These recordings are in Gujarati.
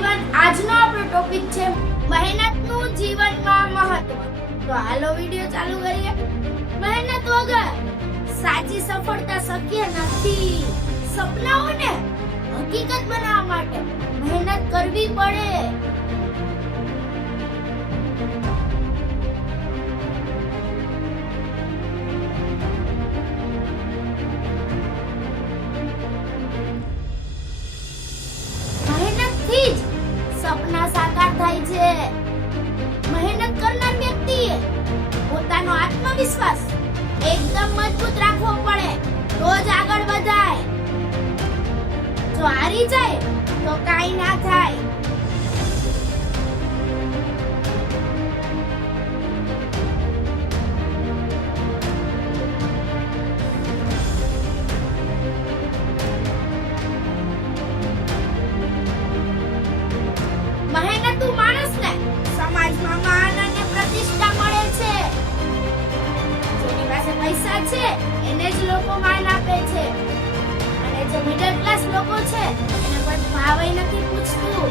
એવરીવન આજનો આપણો ટોપિક છે મહેનતનું જીવનમાં મહત્વ. તો હાલો વિડિયો ચાલુ કરીએ. મહેનત વગર સાચી સફળતા શક્ય નથી. સપનાઓને હકીકત બનાવવા માટે મહેનત કરવી પડે. આત્મવિશ્વાસ એકદમ મજબૂત રાખવો પડે. તો જ આગળ વધાય. જો હારી જાય, તો કાઈ ના થાય. છે, એને જ લોકો માન આપે છે. અને જે મિડલ ક્લાસ લોકો છે, એને પણ ભાવય નથી પૂછતું.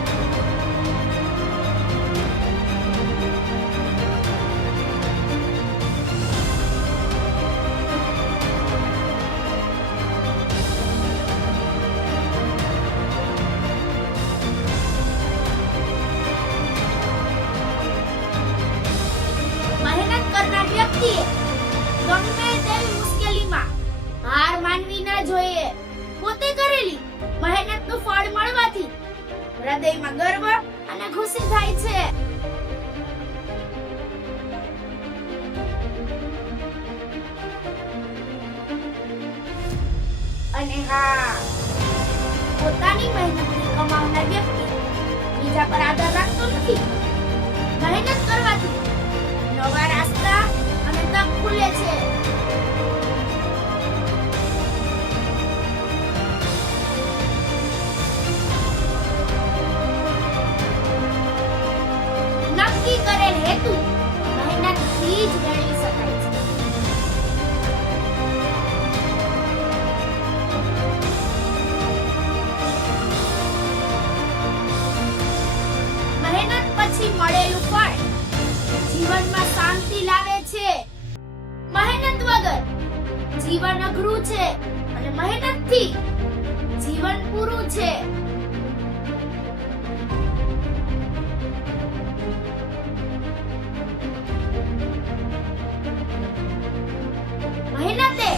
મહેનત કરનાર વ્યક્તિએ મુશ્કેલીમાં હાર માનવી ના જોઈએ. પોતે કરેલી મહેનતનું ફળ મળવાથી હૃદયમાં ગર્વ અને ખુશી થાય છે. અને હા, પોતાની મહેનતથી કમાવનાર વ્યક્તિ બીજા પર આધાર રાખતો નથી. મહેનત કરવાથી પછી મળેલું ફળ જીવનમાં શાંતિ લાવે છે. મહેનત વગર જીવન અઘરું છે અને મહેનતથી જીવન પૂરું છે. મહેનતે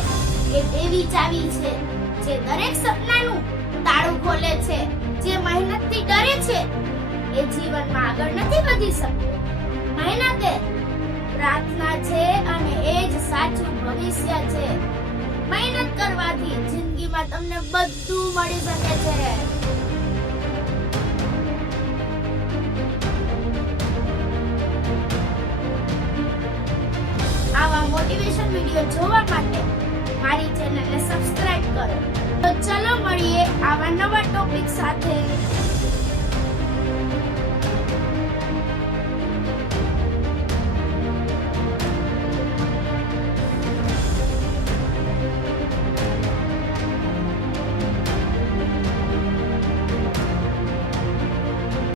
એક એવી ચાવી છે જે દરેક સપનાનું તાળું ખોલે છે. જે મહેનતથી ડરે છે એ જીવનમાં આગળ નથી વધી શકતું. મહેનતે પ્રાર્થના છે અને એ જ સાચું ભવિષ્ય છે. મહેનત કરવાથી જિંદગીમાં તમને બધું મળી શકે છે. આવા મોટિવેશન વિડિયો જોવા માટે મારી ચેનલને સબસ્ક્રાઇબ કરો. તો ચલો મળીએ આવા નવા ટોપિક સાથે.